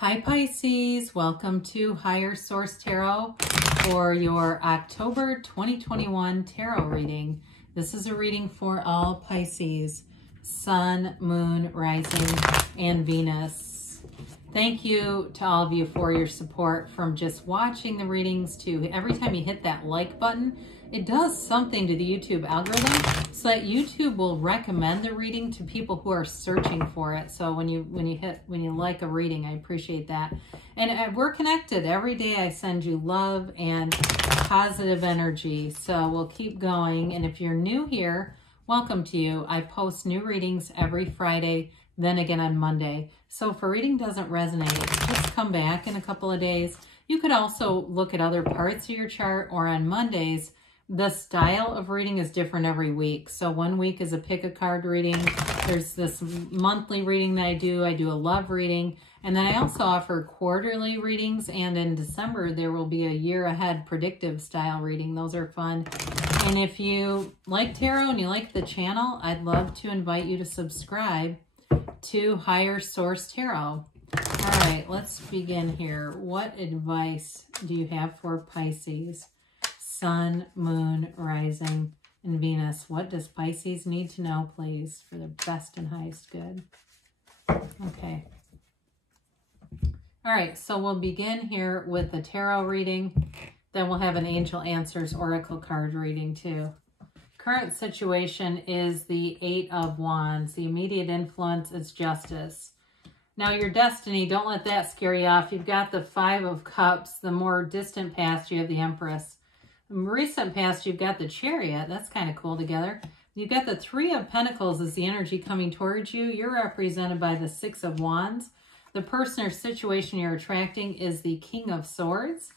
Hi Pisces, welcome to Higher Source Tarot for your October 2021 tarot reading. This is a reading for all Pisces, Sun, Moon, Rising, and Venus. Thank you to all of you for your support, from just watching the readings to every time you hit that like button. It does something to the YouTube algorithm so that YouTube will recommend the reading to people who are searching for it. So when you like a reading, I appreciate that. And we're connected. Every day I send you love and positive energy. So we'll keep going. And if you're new here, welcome to you. I post new readings every Friday, then again on Monday. So if a reading doesn't resonate, just come back in a couple of days. You could also look at other parts of your chart, or on Mondays, the style of reading is different every week. So one week is a pick a card reading. There's this monthly reading that I do a love reading. And then I also offer quarterly readings. And in December, there will be a year ahead predictive style reading. Those are fun. And if you like tarot and you like the channel, I'd love to invite you to subscribe to Higher Source Tarot. All right, let's begin here. What advice do you have for Pisces? Sun, Moon, Rising, and Venus. What does Pisces need to know, please, for their best and highest good? Okay. All right, so we'll begin here with the tarot reading. Then we'll have an Angel Answers Oracle card reading too. Current situation is the Eight of Wands. The immediate influence is Justice. Now your destiny, don't let that scare you off. You've got the Five of Cups. The more distant past, you have the Empress. In recent past, you've got the Chariot. That's kind of cool together. You've got the Three of Pentacles as the energy coming towards you. You're represented by the Six of Wands. The person or situation you're attracting is the King of Swords.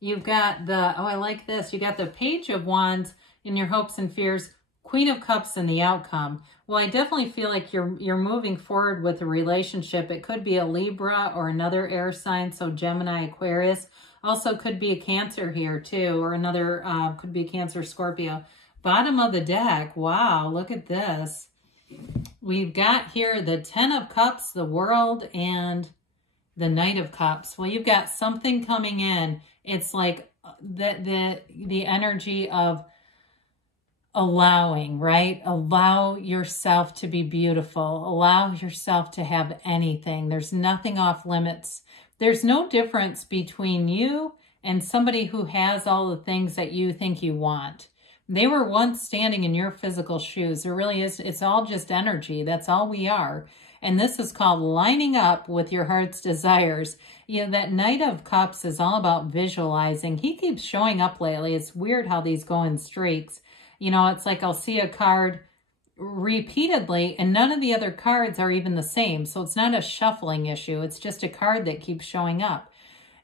You've got the, oh, I like this. You got the Page of Wands in your hopes and fears, Queen of Cups in the outcome. Well, I definitely feel like you're moving forward with a relationship. It could be a Libra or another air sign, so Gemini, Aquarius. Also could be a Cancer here too, or another, could be Cancer, Scorpio. Bottom of the deck, wow, look at this. We've got here the Ten of Cups, the World, and the Knight of Cups. Well, you've got something coming in. It's like the energy of allowing, right? Allow yourself to be beautiful. Allow yourself to have anything. There's nothing off limits. There's no difference between you and somebody who has all the things that you think you want. They were once standing in your physical shoes. There really is. It's all just energy. That's all we are. And this is called lining up with your heart's desires. You know, that Knight of Cups is all about visualizing. He keeps showing up lately. It's weird how these go in streaks. You know, it's like I'll see a card repeatedly and none of the other cards are even the same. So it's not a shuffling issue. It's just a card that keeps showing up.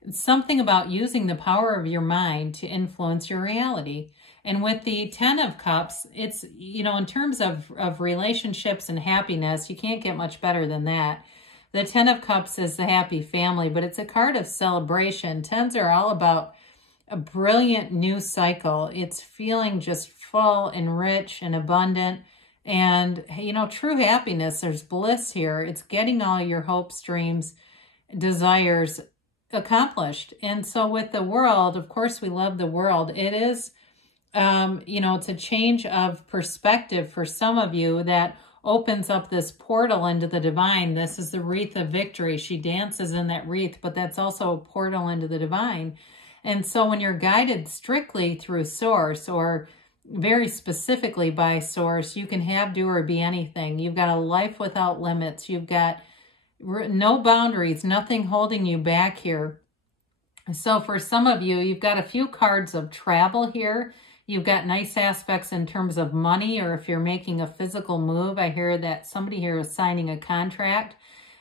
It's something about using the power of your mind to influence your reality. And with the Ten of Cups, it's, you know, in terms of relationships and happiness, you can't get much better than that. The Ten of Cups is the happy family, but it's a card of celebration. Tens are all about a brilliant new cycle. It's feeling just full and rich and abundant. And, you know, true happiness, there's bliss here. It's getting all your hopes, dreams, desires accomplished. And so with the World, of course, we love the World. It is, you know, it's a change of perspective for some of you that opens up this portal into the divine. This is the wreath of victory. She dances in that wreath, but that's also a portal into the divine. And so when you're guided strictly through Source, or very specifically by Source, you can have, do, or be anything. You've got a life without limits. You've got no boundaries, nothing holding you back here. So for some of you, you've got a few cards of travel here. You've got nice aspects in terms of money, or if you're making a physical move. I hear that somebody here is signing a contract.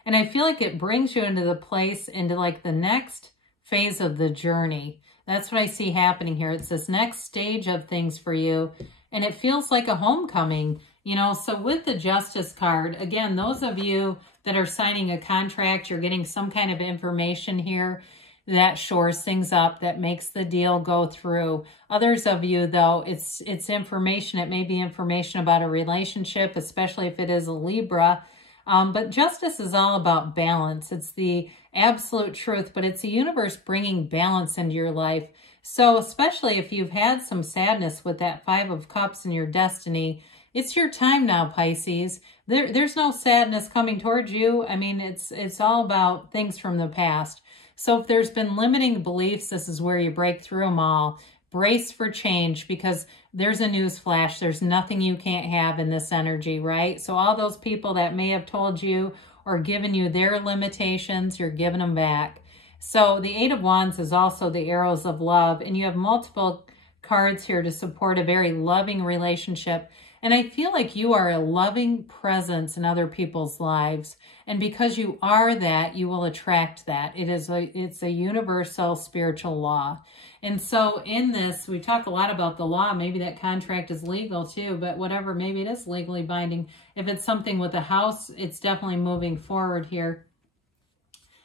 And I feel like it brings you into the place, into like the next phase of the journey. That's what I see happening here. It's this next stage of things for you. And it feels like a homecoming, you know. So with the Justice card, again, those of you that are signing a contract, you're getting some kind of information here that shores things up, that makes the deal go through. Others of you, though, it's information. It may be information about a relationship, especially if it is a Libra. But justice is all about balance. It's the absolute truth, but it's the universe bringing balance into your life. So especially if you've had some sadness with that Five of Cups in your destiny, it's your time now, Pisces. There's no sadness coming towards you. I mean, it's all about things from the past. So if there's been limiting beliefs, this is where you break through them all. Brace for change, because there's a news flash. There's nothing you can't have in this energy, right? So all those people that may have told you or given you their limitations, you're giving them back. So the Eight of Wands is also the arrows of love, and you have multiple cards here to support a very loving relationship. And I feel like you are a loving presence in other people's lives. And because you are that, you will attract that. It's a universal spiritual law. And so in this, we talk a lot about the law. Maybe that contract is legal too, but whatever, maybe it is legally binding. If it's something with a house, it's definitely moving forward here.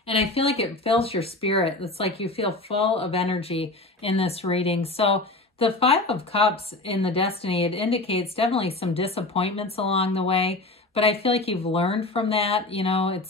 And I feel like it fills your spirit. It's like you feel full of energy in this reading. So the Five of Cups in the destiny, it indicates definitely some disappointments along the way, but I feel like you've learned from that. You know,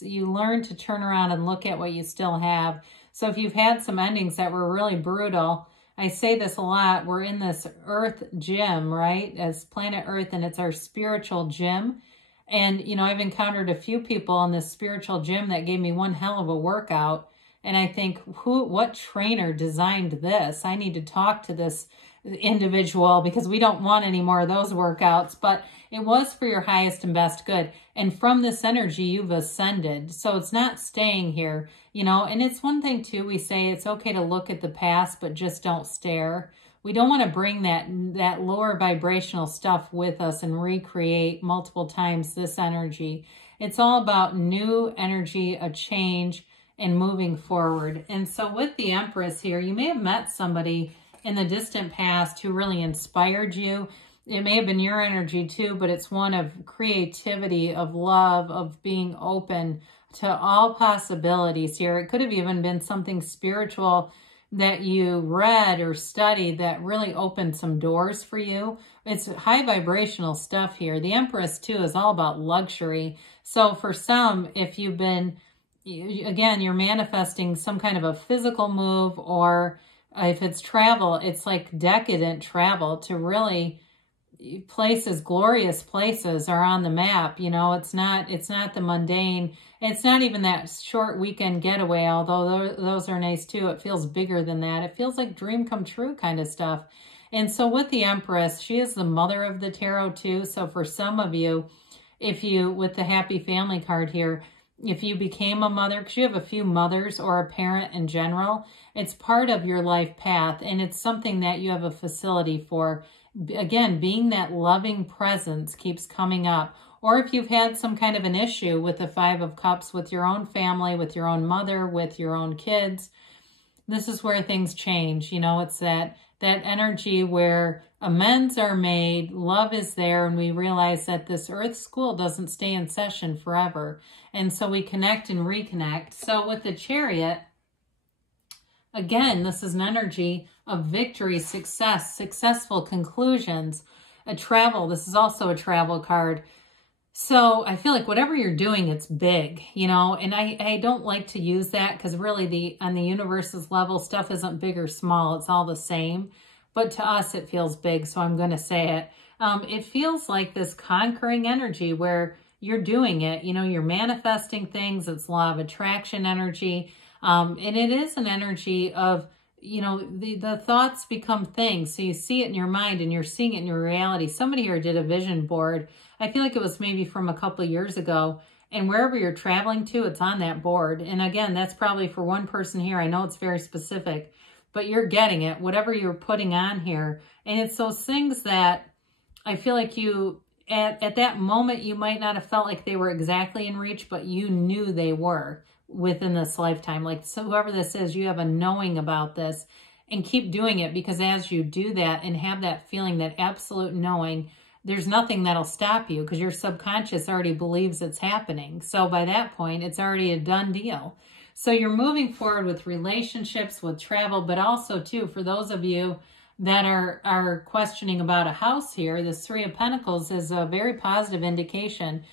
you learn to turn around and look at what you still have. So if you've had some endings that were really brutal, I say this a lot, we're in this Earth gym, right? As planet Earth, and it's our spiritual gym. And, you know, I've encountered a few people in this spiritual gym that gave me one hell of a workout. And I think, what trainer designed this? I need to talk to this individual, because we don't want any more of those workouts. But it was for your highest and best good. And from this energy, you've ascended. So it's not staying here, you know. And it's one thing, too, we say it's okay to look at the past, but just don't stare. We don't want to bring that lower vibrational stuff with us and recreate multiple times this energy. It's all about new energy, a change, and moving forward. And so with the Empress here, you may have met somebody in the distant past who really inspired you. It may have been your energy too, but it's one of creativity, of love, of being open to all possibilities here. It could have even been something spiritual that you read or studied that really opened some doors for you. It's high vibrational stuff here. The Empress too is all about luxury. So for some, if you've been, again, you're manifesting some kind of a physical move, or if it's travel, it's like decadent travel to really places, glorious places are on the map. You know, it's not the mundane. It's not even that short weekend getaway, although those are nice too. It feels bigger than that. It feels like dream come true kind of stuff. And so with the Empress, she is the mother of the tarot too. So for some of you, with the happy family card here, if you became a mother, because you have a few mothers or a parent in general, it's part of your life path, and it's something that you have a facility for. Again, being that loving presence keeps coming up. Or if you've had some kind of an issue with the Five of Cups, with your own family, with your own mother, with your own kids, this is where things change. You know, it's that energy where amends are made, love is there, and we realize that this Earth school doesn't stay in session forever. And so we connect and reconnect. So with the Chariot, again, this is an energy of victory, success, successful conclusions, a travel. This is also a travel card. So I feel like whatever you're doing, it's big, you know, and I don't like to use that, because really on the universe's level, stuff isn't big or small. It's all the same. But to us, it feels big, so I'm going to say it. It feels like this conquering energy where you're doing it. You know, you're manifesting things. It's law of attraction energy. And it is an energy of, you know, the thoughts become things. So you see it in your mind and you're seeing it in your reality. Somebody here did a vision board. I feel like it was maybe from a couple of years ago. And wherever you're traveling to, it's on that board. And again, that's probably for one person here. I know it's very specific, but you're getting it, whatever you're putting on here. And it's those things that I feel like you, at that moment, you might not have felt like they were exactly in reach, but you knew they were within this lifetime. Like, so whoever this is, you have a knowing about this, and keep doing it, because as you do that and have that feeling, that absolute knowing, there's nothing that'll stop you, because your subconscious already believes it's happening. So by that point, it's already a done deal. So you're moving forward with relationships, with travel, but also too, for those of you that are questioning about a house here, this Three of Pentacles is a very positive indication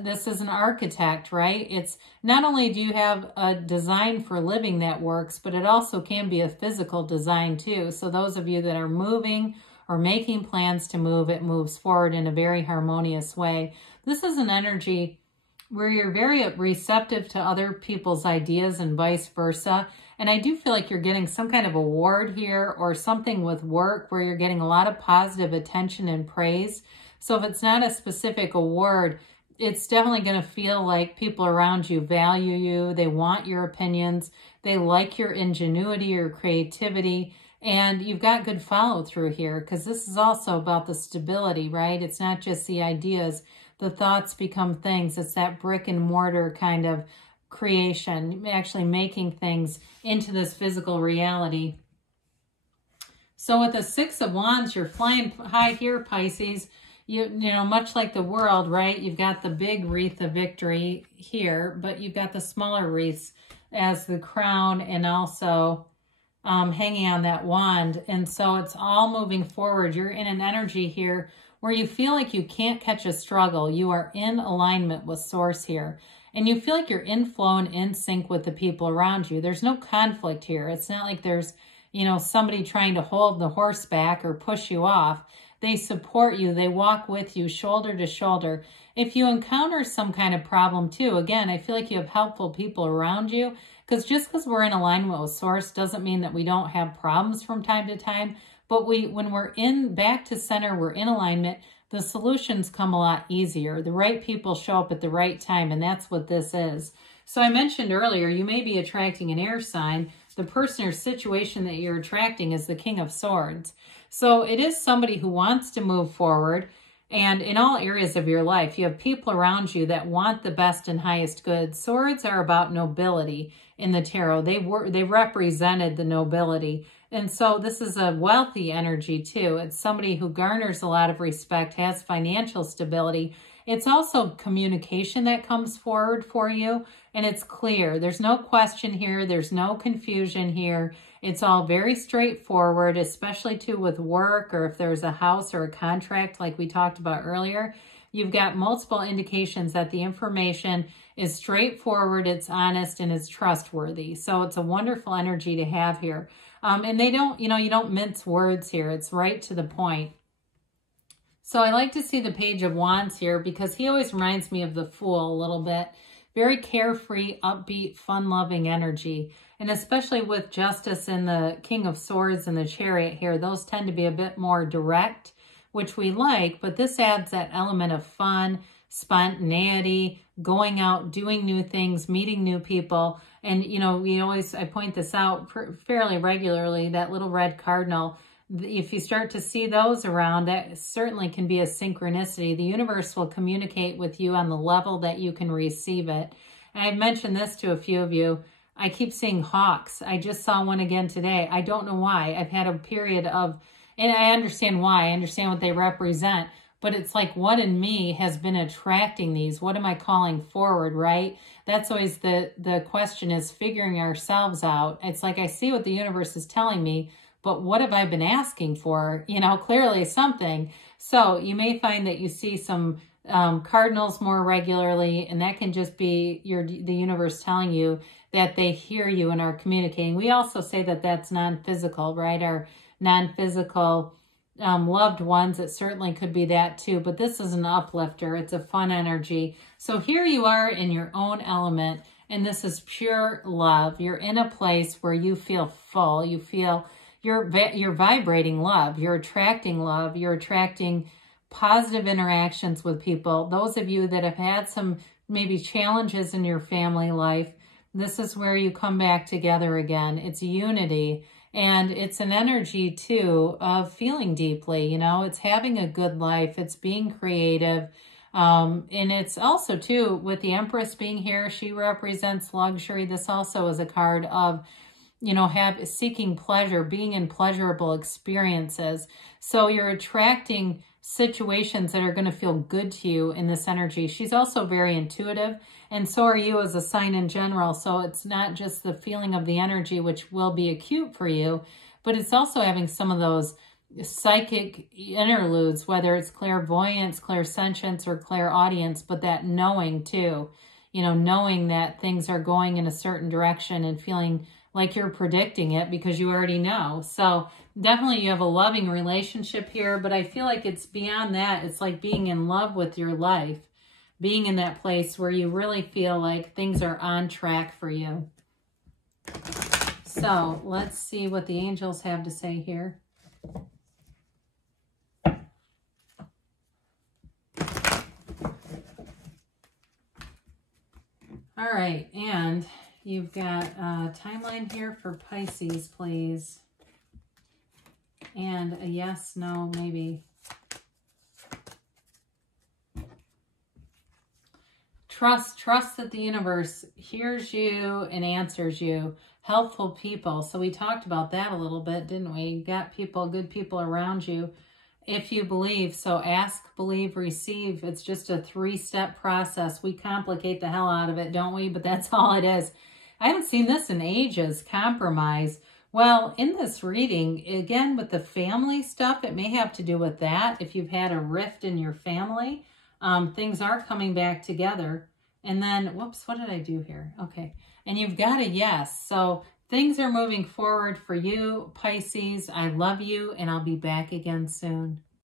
This is an architect, right? It's not only do you have a design for living that works, but it also can be a physical design too. So those of you that are moving or making plans to move, it moves forward in a very harmonious way. This is an energy where you're very receptive to other people's ideas and vice versa. And I do feel like you're getting some kind of award here or something with work where you're getting a lot of positive attention and praise. So if it's not a specific award, it's definitely going to feel like people around you value you. They want your opinions. They like your ingenuity or creativity. And you've got good follow through here because this is also about the stability, right? It's not just the ideas. The thoughts become things. It's that brick and mortar kind of creation, actually making things into this physical reality. So with the Six of Wands, you're flying high here, Pisces. You know, much like the world, right? You've got the big wreath of victory here, but you've got the smaller wreaths as the crown and also hanging on that wand. And so it's all moving forward. You're in an energy here where you feel like you can't catch a struggle. You are in alignment with Source here. And you feel like you're in flow and in sync with the people around you. There's no conflict here. It's not like there's, you know, somebody trying to hold the horse back or push you off. They support you. They walk with you shoulder to shoulder. If you encounter some kind of problem too, again, I feel like you have helpful people around you, because just because we're in alignment with Source doesn't mean that we don't have problems from time to time. But when we're in back to center, we're in alignment, the solutions come a lot easier. The right people show up at the right time, and that's what this is. So I mentioned earlier, you may be attracting an air sign. The person or situation that you're attracting is the King of Swords. So it is somebody who wants to move forward. And in all areas of your life, you have people around you that want the best and highest good. Swords are about nobility in the tarot. They represented the nobility. And so this is a wealthy energy too. It's somebody who garners a lot of respect, has financial stability. It's also communication that comes forward for you, and it's clear. There's no question here. There's no confusion here. It's all very straightforward, especially too with work, or if there's a house or a contract like we talked about earlier. You've got multiple indications that the information is straightforward, it's honest, and it's trustworthy. So it's a wonderful energy to have here. And they don't, you know, you don't mince words here. It's right to the point. So I like to see the Page of Wands here because he always reminds me of the Fool a little bit. Very carefree, upbeat, fun-loving energy. And especially with Justice and the King of Swords and the Chariot here, those tend to be a bit more direct, which we like, but this adds that element of fun, spontaneity, going out, doing new things, meeting new people. And, you know, I point this out fairly regularly, that little red cardinal. If you start to see those around, that certainly can be a synchronicity. The universe will communicate with you on the level that you can receive it. And I've mentioned this to a few of you. I keep seeing hawks. I just saw one again today. I don't know why. I've had a period of, and I understand why. I understand what they represent. But it's like, what in me has been attracting these? What am I calling forward, right? That's always the question, is figuring ourselves out. It's like, I see what the universe is telling me, but what have I been asking for? You know, clearly something. So you may find that you see some cardinals more regularly, and that can just be the universe telling you that they hear you and are communicating. We also say that that's non-physical, right? Our non-physical loved ones, it certainly could be that too, but this is an uplifter. It's a fun energy. So here you are in your own element, and this is pure love. You're in a place where you feel full. You feel you're vibrating love. You're attracting love. You're attracting positive interactions with people. Those of you that have had some maybe challenges in your family life, this is where you come back together again. It's unity. And it's an energy, too, of feeling deeply, you know. It's having a good life. It's being creative. And it's also, too, with the Empress being here, she represents luxury. This also is a card of, you know, seeking pleasure, being in pleasurable experiences. So you're attracting situations that are going to feel good to you in this energy. She's also very intuitive, and so are you as a sign in general. So it's not just the feeling of the energy, which will be acute for you, but it's also having some of those psychic interludes, whether it's clairvoyance, clairsentience, or clairaudience, but that knowing too, you know, knowing that things are going in a certain direction and feeling like you're predicting it because you already know. So definitely you have a loving relationship here, but I feel like it's beyond that. It's like being in love with your life, being in that place where you really feel like things are on track for you. So let's see what the angels have to say here. All right, and you've got a timeline here for Pisces, please. And a yes, no, maybe. Trust that the universe hears you and answers you. Helpful people. So we talked about that a little bit, didn't we? You got people, good people around you. If you believe, so ask, believe, receive. It's just a 3-step process. We complicate the hell out of it, don't we? But that's all it is. I haven't seen this in ages. Compromise. Well, in this reading, again, with the family stuff, it may have to do with that. If you've had a rift in your family, things are coming back together. And then, whoops, what did I do here? Okay. And you've got a yes. So things are moving forward for you, Pisces. I love you, and I'll be back again soon.